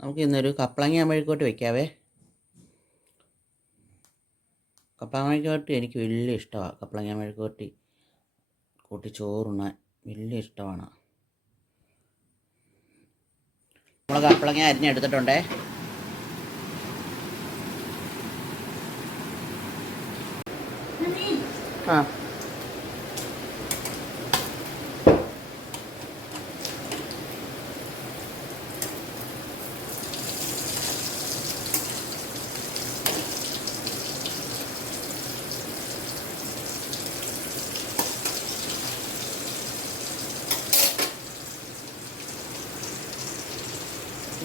നമുക്ക് ഇന്നൊരു കപ്പളങ്ങ മെഴുക്കുവരട്ടി വയ്ക്കാവേ. കപ്പളങ്ങ മെഴുക്കുവരട്ടി എനിക്ക് വലിയ ഇഷ്ടമാണ്. കപ്പളങ്ങ മെഴുക്കുവരട്ടി കൂട്ടി ചോറുണ്ണാൻ വലിയ ഇഷ്ടമാണ്. നമ്മൾ കപ്പളങ്ങ അരിഞ്ഞെടുത്തിട്ടുണ്ടേ. ആ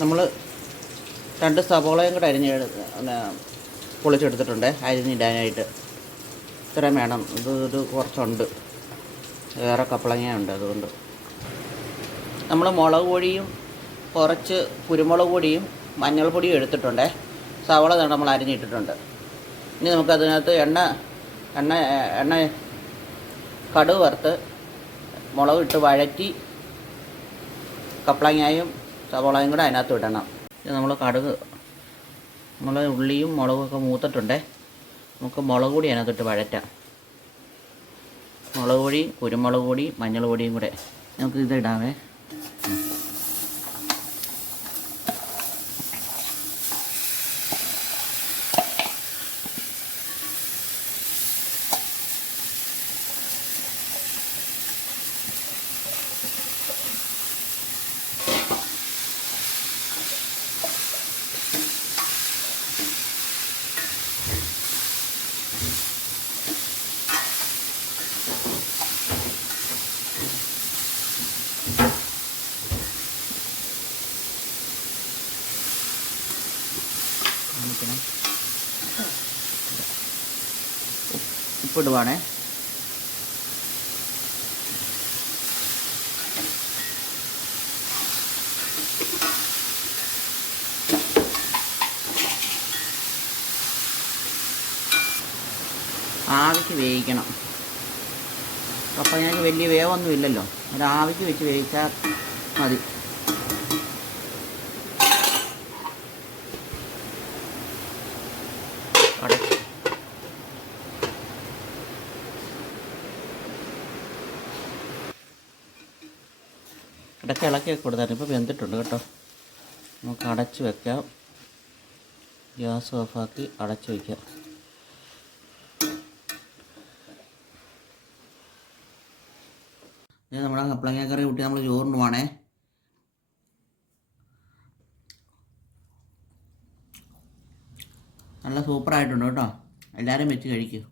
നമ്മൾ 2 സവോളയും കൂടെ പൊളിച്ചെടുത്തിട്ടുണ്ട് അരിഞ്ഞിടാനായിട്ട്. ഇത്രയും വേണം. ഇത് കുറച്ചുണ്ട്, വേറെ കപ്പളങ്ങയുണ്ട്. അതുകൊണ്ട് നമ്മൾ മുളക് പൊടിയും കുറച്ച് കുരുമുളക് പൊടിയും മഞ്ഞൾപ്പൊടിയും എടുത്തിട്ടുണ്ട്. സവോള നമ്മൾ അരിഞ്ഞിട്ടിട്ടുണ്ട്. ഇനി നമുക്കതിനകത്ത് എണ്ണ കടുക് വറുത്ത് മുളക് ഇട്ട് വഴറ്റി കപ്പളങ്ങയും സവോളയും കൂടെ അതിനകത്ത് ഇടണം. നമ്മൾ ഉള്ളിയും മുളകൊക്കെ മൂത്തിട്ടുണ്ടേ. നമുക്ക് മുളക് പൊടി അതിനകത്തിട്ട് വഴറ്റാം. മുളക് പൊടി, കുരുമുളക് പൊടി, മഞ്ഞൾ പൊടിയും കൂടെ നമുക്ക് ഇതിടാവേ. ഉപ്പിടുവാണേ. ആവിക്ക് വേവിക്കണം. കപ്പങ്ങയ്ക്ക് വലിയ വേവൊന്നും ഇല്ലല്ലോ, ഒരു ആവിക്ക് വെച്ച് വേവിച്ചാൽ മതി. ഇടയ്ക്ക് ഇളക്കിയൊക്കെ കൊടുത്താൽ ഇപ്പോൾ വെന്തിട്ടുണ്ട് കേട്ടോ. നമുക്ക് അടച്ച് വയ്ക്കാം. ഗ്യാസ് ഓഫാക്കി അടച്ച് വയ്ക്കാം. ഇനി നമ്മുടെ കപ്പളങ്ങ കറി കൂട്ടി നമ്മൾ ചോറിന് വേണേ. നല്ല സൂപ്പറായിട്ടുണ്ട് കേട്ടോ. എല്ലാവരും വെച്ച് കഴിക്കും.